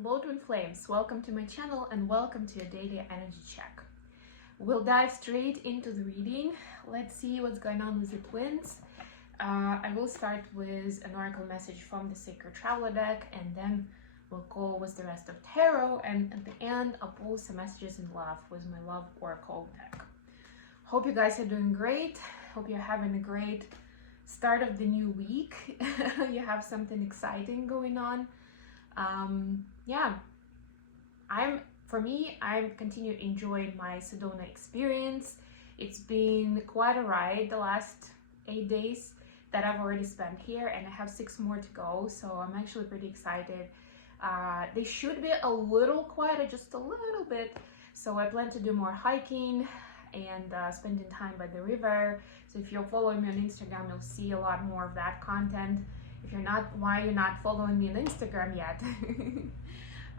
Hello Twin Flames, welcome to my channel and welcome to your daily energy check. We'll dive straight into the reading. Let's see what's going on with the twins. I will start with an oracle message from the Sacred Traveler deck, and then we'll go with the rest of tarot, and at the end I'll pull some messages in love with my love oracle deck. Hope you guys are doing great. Hope you're having a great start of the new week. You have something exciting going on. I'm continue enjoying my Sedona experience. It's been quite a ride the last 8 days that I've already spent here, and I have 6 more to go, so I'm actually pretty excited. They should be a little quieter, just a little bit, so I plan to do more hiking and spending time by the river. So if you're following me on Instagram, you'll see a lot more of that content. If you're not, why you're not following me on Instagram yet?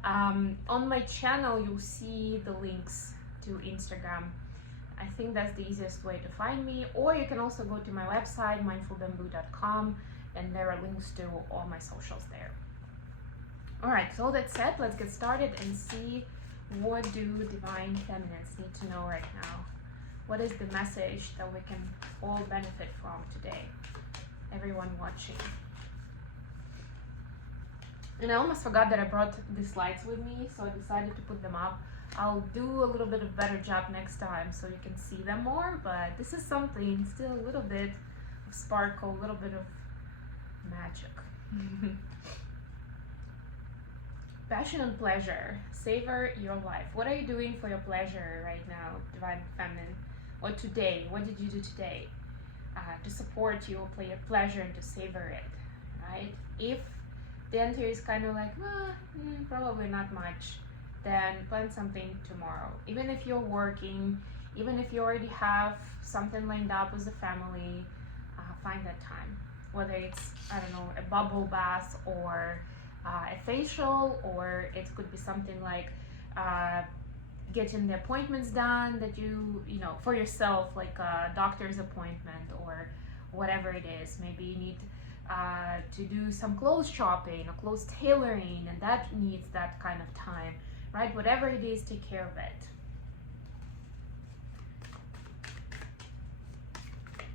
On my channel, you'll see the links to Instagram. I think that's the easiest way to find me, or you can also go to my website, mindfulbamboo.com, and there are links to all my socials there. All right, so all that said, let's get started and see what do divine feminines need to know right now. What is the message that we can all benefit from today? Everyone watching. And I almost forgot that I brought the slides with me, so I decided to put them up. I'll do a little bit of better job next time so you can see them more, but this is something, still a little bit of sparkle, a little bit of magic. Passion and pleasure. Savor your life. What are you doing for your pleasure right now, Divine Feminine? Or today? What did you do today to support your pleasure and to savor it, right? If the answer is kind of like, probably not much, then plan something tomorrow. Even if you're working, even if you already have something lined up with the family, find that time. Whether it's, I don't know, a bubble bath or a facial, or it could be something like getting the appointments done that you know, for yourself, like a doctor's appointment or whatever it is. Maybe you need to do some clothes shopping or clothes tailoring, and that needs that kind of time, right? Whatever it is, take care of it.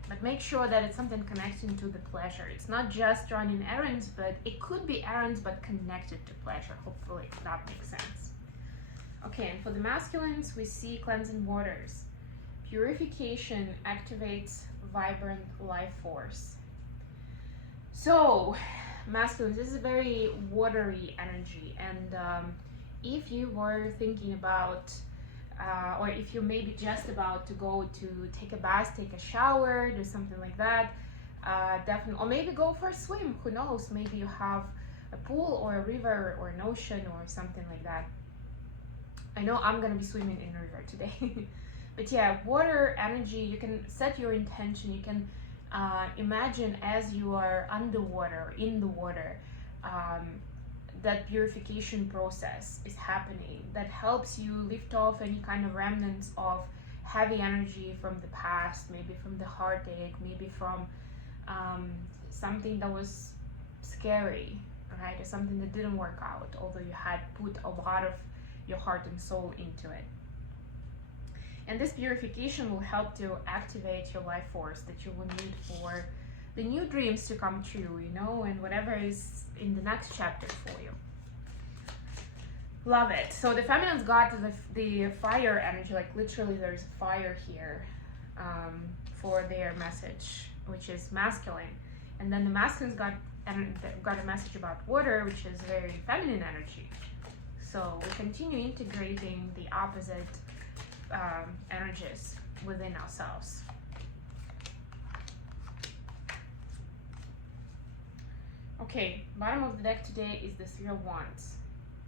But make sure that it's something connecting to the pleasure. It's not just running errands, but it could be errands but connected to pleasure. Hopefully that makes sense. Okay, and for the masculines, we see cleansing waters. Purification activates vibrant life force. So, masculine, this is a very watery energy, and if you were thinking about, or if you're maybe just about to go to take a bath, take a shower, do something like that, definitely, or maybe go for a swim, who knows, maybe you have a pool or a river or an ocean or something like that. I know I'm gonna be swimming in a river today. But yeah, water energy, you can set your intention, you can imagine as you are underwater, in the water, that purification process is happening, that helps you lift off any kind of remnants of heavy energy from the past, maybe from the heartache, maybe from something that was scary, right, or something that didn't work out, although you had put a lot of your heart and soul into it. And this purification will help to activate your life force that you will need for the new dreams to come true, you know, and whatever is in the next chapter for you. Love it. So the feminine's got the fire energy, like literally there's fire here for their message, which is masculine. And then the masculine's got a message about water, which is very feminine energy. So we continue integrating the opposite energies within ourselves. Okay, bottom of the deck today is the Three of Wands.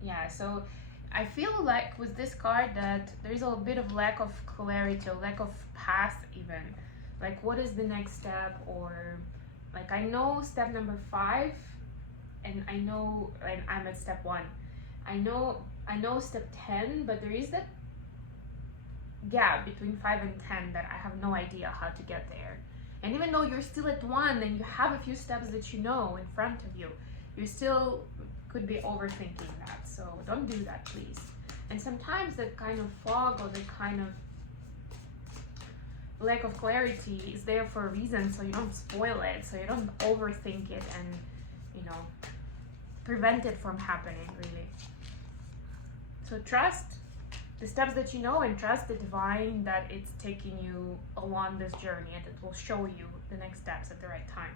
Yeah, so I feel like with this card that there is a bit of lack of clarity, or lack of path even. Like, what is the next step? Or like, I know step number 5, and I know, and I'm at step 1. I know step 10, but there is that gap between 5 and 10 that I have no idea how to get there. And even though you're still at 1 and you have a few steps that you know in front of you, you still could be overthinking that. So don't do that, please. And sometimes that kind of fog or the kind of lack of clarity is there for a reason, so you don't spoil it, so you don't overthink it and, you know, prevent it from happening, really. So trust the steps that you know, and trust the divine that it's taking you along this journey, and it will show you the next steps at the right time.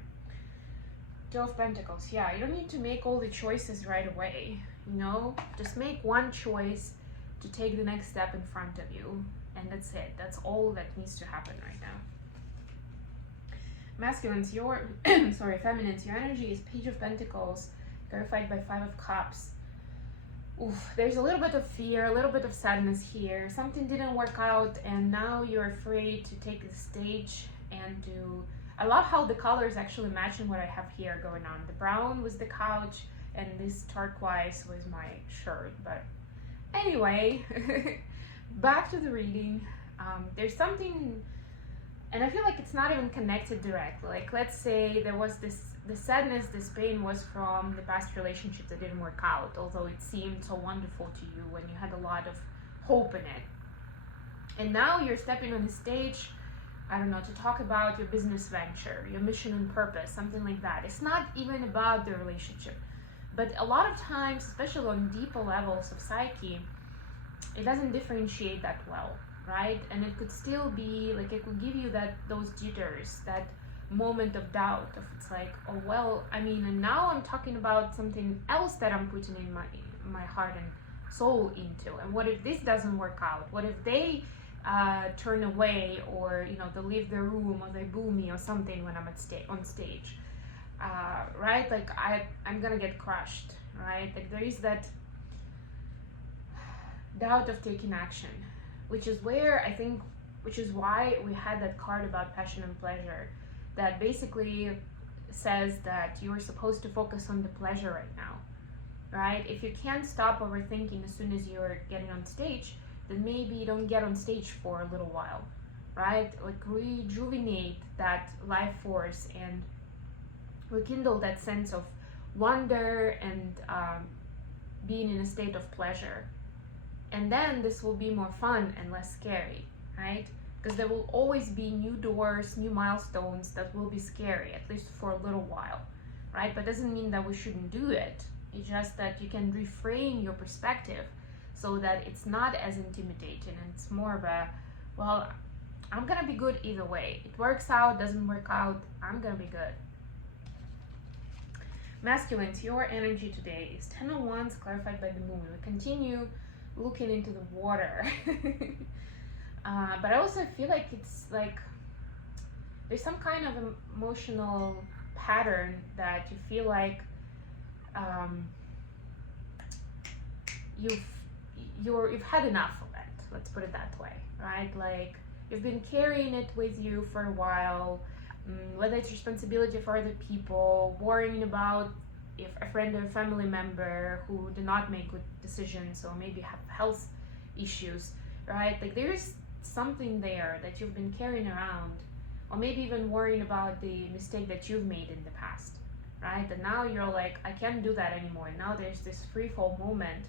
Two of Pentacles. Yeah, you don't need to make all the choices right away, you know, just make one choice to take the next step in front of you, and that's it. That's all that needs to happen right now. Masculines, your feminines, your energy is Page of Pentacles, clarified by Five of Cups. Oof, there's a little bit of fear, a little bit of sadness here. Something didn't work out, and now you're afraid to take the stage and to... I love how the colors actually matching what I have here going on. The brown was the couch, and this turquoise was my shirt. But anyway, back to the reading. There's something, and I feel like it's not even connected directly. Like, let's say there was the sadness, this pain was from the past relationship that didn't work out, although it seemed so wonderful to you when you had a lot of hope in it. And now you're stepping on the stage, I don't know, to talk about your business venture, your mission and purpose, something like that. It's not even about the relationship. But a lot of times, especially on deeper levels of psyche, it doesn't differentiate that well, right? And it could still be like, it could give you those jitters, that moment of doubt of, it's like, oh well, I mean, and now I'm talking about something else that I'm putting in my heart and soul into, and what if this doesn't work out? What if they turn away, or, you know, they leave the room, or they boo me or something when I'm on stage, right? Like, I'm gonna get crushed, right? Like, there is that doubt of taking action, which is why we had that card about passion and pleasure, that basically says that you are supposed to focus on the pleasure right now, right? If you can't stop overthinking as soon as you're getting on stage, then maybe you don't get on stage for a little while, right? Like, rejuvenate that life force and rekindle that sense of wonder and being in a state of pleasure. And then this will be more fun and less scary, right? Because there will always be new doors, new milestones that will be scary, at least for a little while, right? But doesn't mean that we shouldn't do it. It's just that you can reframe your perspective so that it's not as intimidating, and it's more of a, well, I'm gonna be good either way. It works out, doesn't work out, I'm gonna be good. Masculines, your energy today is 10 of Wands, clarified by the moon. We continue looking into the water. But I also feel like it's like there's some kind of emotional pattern that you feel like you've had enough of it. Let's put it that way, right? Like, you've been carrying it with you for a while, whether it's responsibility for other people, worrying about if a friend or family member who do not make good decisions or maybe have health issues, right? Like, there's something there that you've been carrying around, or maybe even worrying about the mistake that you've made in the past, right? And now you're like, I can't do that anymore. And now there's this free fall moment,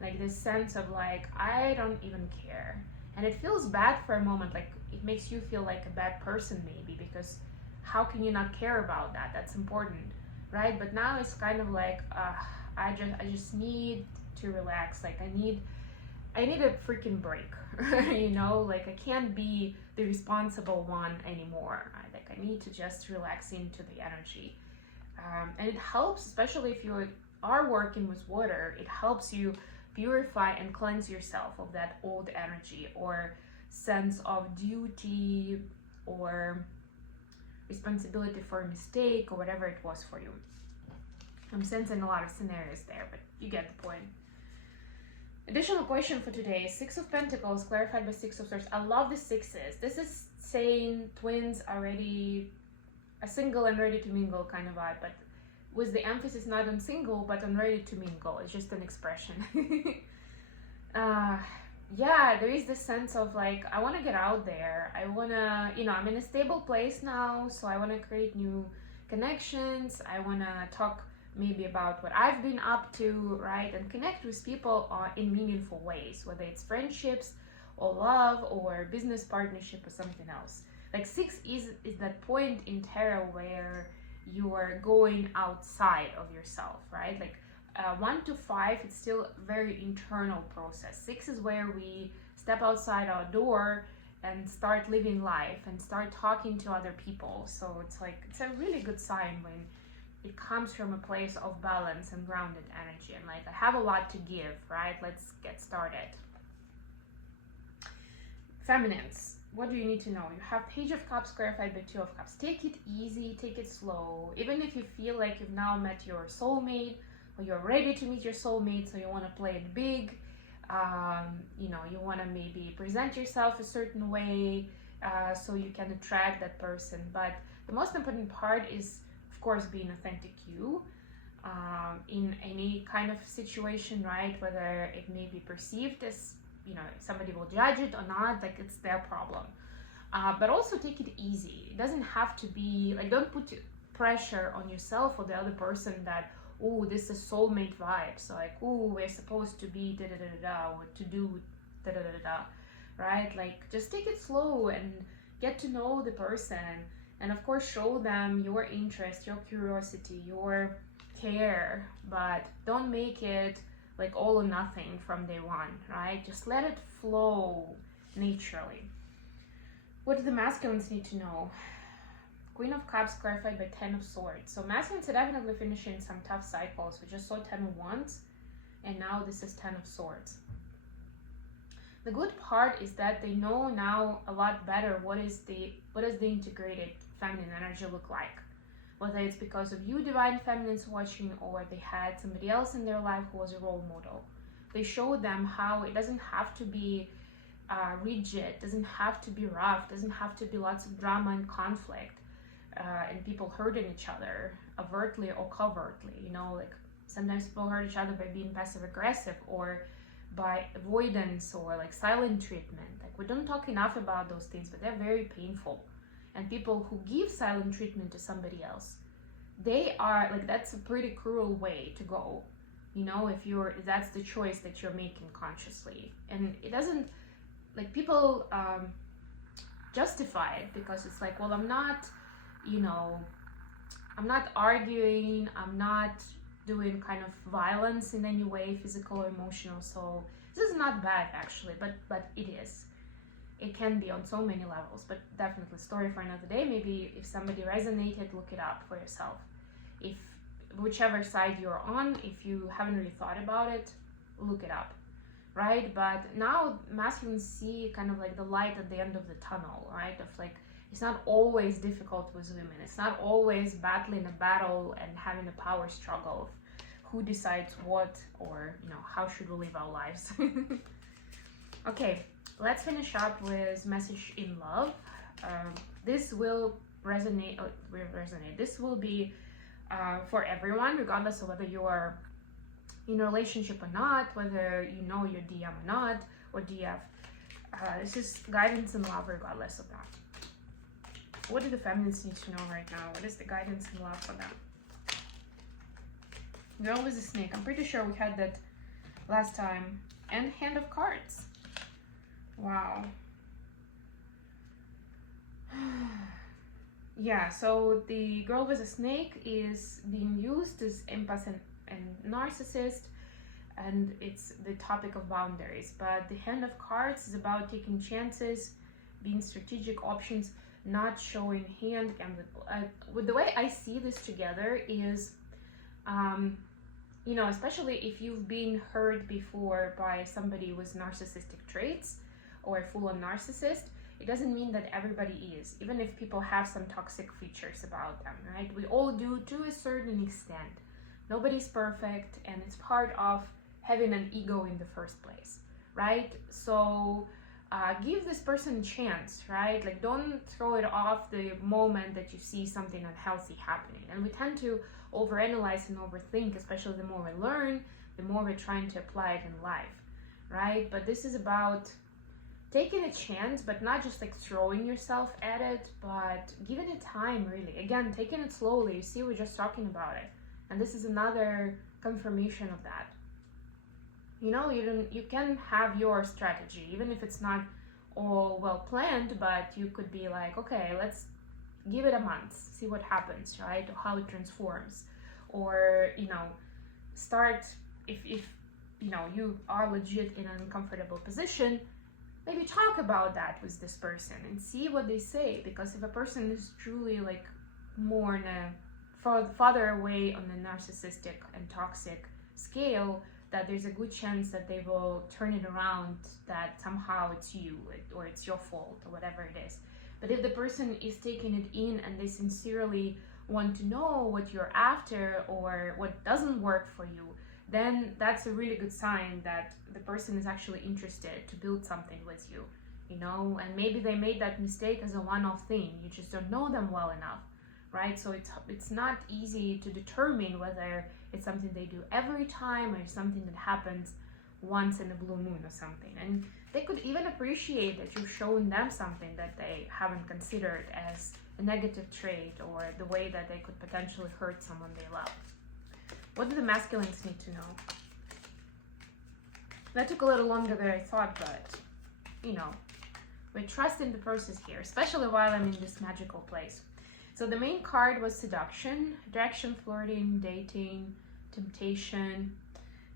like this sense of like, I don't even care. And it feels bad for a moment, like it makes you feel like a bad person maybe, because how can you not care about that? That's important, right? But now it's kind of like, I just need to relax. Like, I need a freaking break, you know? Like, I can't be the responsible one anymore. Like, I need to just relax into the energy. And it helps, especially if you are working with water, it helps you purify and cleanse yourself of that old energy or sense of duty or responsibility for a mistake or whatever it was for you. I'm sensing a lot of scenarios there, but you get the point. Additional question for today, Six of Pentacles, clarified by Six of Swords. I love the sixes. This is saying twins are ready, a single and ready to mingle kind of vibe, but with the emphasis not on single, but on ready to mingle. It's just an expression. Yeah, there is this sense of like, I want to get out there. I want to, you know, I'm in a stable place now, so I want to create new connections. I want to talk maybe about what I've been up to, right? And connect with people in meaningful ways, whether it's friendships or love or business partnership or something else. Like 6 is that point in tarot where you are going outside of yourself, right? Like 1 to 5, it's still a very internal process. 6 is where we step outside our door and start living life and start talking to other people. So it's like, it's a really good sign when it comes from a place of balance and grounded energy, and like, I have a lot to give, right? Let's get started. Feminines, what do you need to know? You have Page of Cups clarified by 2 of Cups. Take it easy, take it slow. Even if you feel like you've now met your soulmate, or you're ready to meet your soulmate, so you want to play it big, you know, you want to maybe present yourself a certain way, so you can attract that person. But the most important part is, of course, being authentic you, in any kind of situation, right? Whether it may be perceived as, you know, somebody will judge it or not, like, it's their problem. But also take it easy. It doesn't have to be like, don't put pressure on yourself or the other person that, oh, this is soulmate vibes, so like, oh, we're supposed to be da da da da, or to do da da da da, right? Like, just take it slow and get to know the person, and of course show them your interest, your curiosity, your care, but don't make it like all or nothing from day one, right? Just let it flow naturally. What do the masculines need to know? Queen of Cups clarified by 10 of Swords. So masculines are definitely finishing some tough cycles. We just saw 10 of Wands, and now this is 10 of Swords. The good part is that they know now a lot better what does the integrated feminine energy look like. Whether it's because of you, divine feminines, watching, or they had somebody else in their life who was a role model. They showed them how it doesn't have to be rigid, doesn't have to be rough, doesn't have to be lots of drama and conflict, and people hurting each other overtly or covertly. You know, like, sometimes people hurt each other by being passive aggressive or by avoidance or like silent treatment. Like, we don't talk enough about those things, but they're very painful. And people who give silent treatment to somebody else, they are like, that's a pretty cruel way to go, you know, if that's the choice that you're making consciously. And it doesn't, like, people justify it because it's like, well, I'm not, you know, I'm not arguing, I'm not doing kind of violence in any way, physical or emotional. So this is not bad actually, but it is. It can be on so many levels, but definitely story for another day. Maybe if somebody resonated, look it up for yourself. If whichever side you're on, if you haven't really thought about it, look it up, right? But now masculines see kind of like the light at the end of the tunnel, right? Of like, it's not always difficult with women. It's not always battling a battle and having a power struggle of who decides what, or, you know, how should we live our lives. Okay, let's finish up with message in love. This will resonate. This will be for everyone, regardless of whether you are in a relationship or not, whether you know your DM or not, or DF. This is guidance in love, regardless of that. What do the feminines need to know right now? What is the guidance in love for them? Girl with a snake. I'm pretty sure we had that last time. And Hand of Cards. Wow. Yeah, so the girl with a snake is being used as empath and narcissist, and it's the topic of boundaries. But the Hand of Cards is about taking chances, being strategic options, not showing hand. With the way I see this together is, you know, especially if you've been hurt before by somebody with narcissistic traits or a full-on narcissist, it doesn't mean that everybody is, even if people have some toxic features about them, right? We all do to a certain extent. Nobody's perfect, and it's part of having an ego in the first place, right? So give this person a chance, right? Like, don't throw it off the moment that you see something unhealthy happening. And we tend to overanalyze and overthink, especially the more we learn, the more we're trying to apply it in life, right? But this is about taking a chance, but not just like throwing yourself at it, but giving it time, really. Again, taking it slowly. You see, we're just talking about it. And this is another confirmation of that. You know, you can have your strategy, even if it's not all well planned, but you could be like, okay, let's give it a month, see what happens, right? Or how it transforms. Or, you know, start, if you know, you are legit in an uncomfortable position, maybe talk about that with this person and see what they say. Because if a person is truly like more in a farther away on the narcissistic and toxic scale, that there's a good chance that they will turn it around, that somehow it's you or it's your fault or whatever it is. But if the person is taking it in and they sincerely want to know what you're after or what doesn't work for you, then that's a really good sign that the person is actually interested to build something with you, you know. And maybe they made that mistake as a one-off thing, you just don't know them well enough, right? So it's not easy to determine whether it's something they do every time or something that happens once in a blue moon or something. And they could even appreciate that you've shown them something that they haven't considered as a negative trait or the way that they could potentially hurt someone they love. What do the masculines need to know? That took a little longer than I thought, but, you know, we're trusting the process here, especially while I'm in this magical place. So the main card was seduction, attraction, flirting, dating, temptation,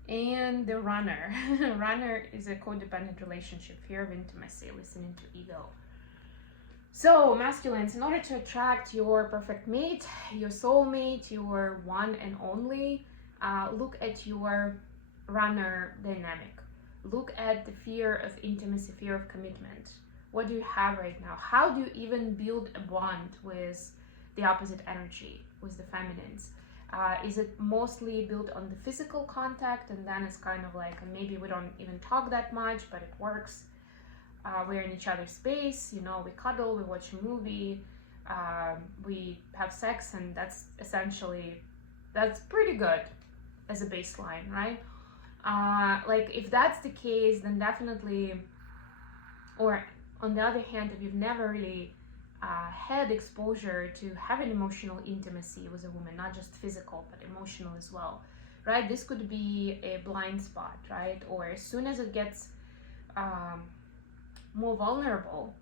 and the runner. Runner is a codependent relationship, fear of intimacy, listening to ego. So masculines, in order to attract your perfect mate, your soulmate, your one and only, look at your runner dynamic. Look at the fear of intimacy, fear of commitment. What do you have right now? How do you even build a bond with the opposite energy, with the feminines? Is it mostly built on the physical contact, and then it's kind of like, maybe we don't even talk that much, but it works. We're in each other's space, you know, we cuddle, we watch a movie, we have sex, and that's pretty good as a baseline, right? Like if that's the case, then definitely, or on the other hand, if you've never really had exposure to having emotional intimacy with a woman, not just physical, but emotional as well, right? This could be a blind spot, right? Or as soon as it gets more vulnerable,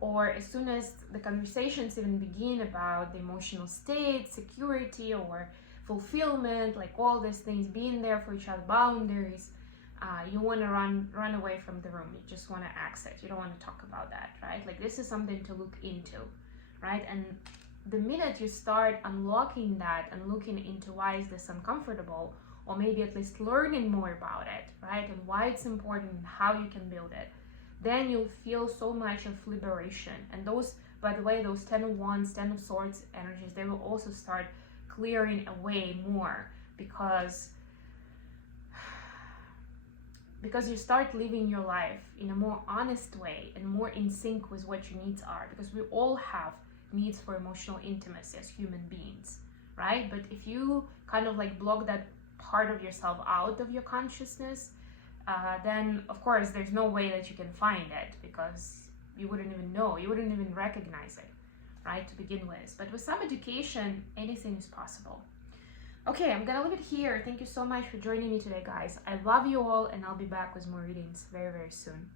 or as soon as the conversations even begin about the emotional state, security, or fulfillment, like all these things, being there for each other, boundaries, you want to run away from the room. You just want to exit. You don't want to talk about that, right? Like this is something to look into, right? And the minute you start unlocking that and looking into why is this uncomfortable, or maybe at least learning more about it, right? And why it's important and how you can build it, then you'll feel so much of liberation. And those, by the way, those 10 of Wands, 10 of Swords energies, they will also start clearing away more because you start living your life in a more honest way and more in sync with what your needs are, because we all have needs for emotional intimacy as human beings, right? But if you kind of like block that part of yourself out of your consciousness, then of course there's no way that you can find it, because you wouldn't even know, you wouldn't even recognize it, right, to begin with. But with some education, anything is possible. Okay, I'm gonna leave it here. Thank you so much for joining me today, guys. I love you all, and I'll be back with more readings very, very soon.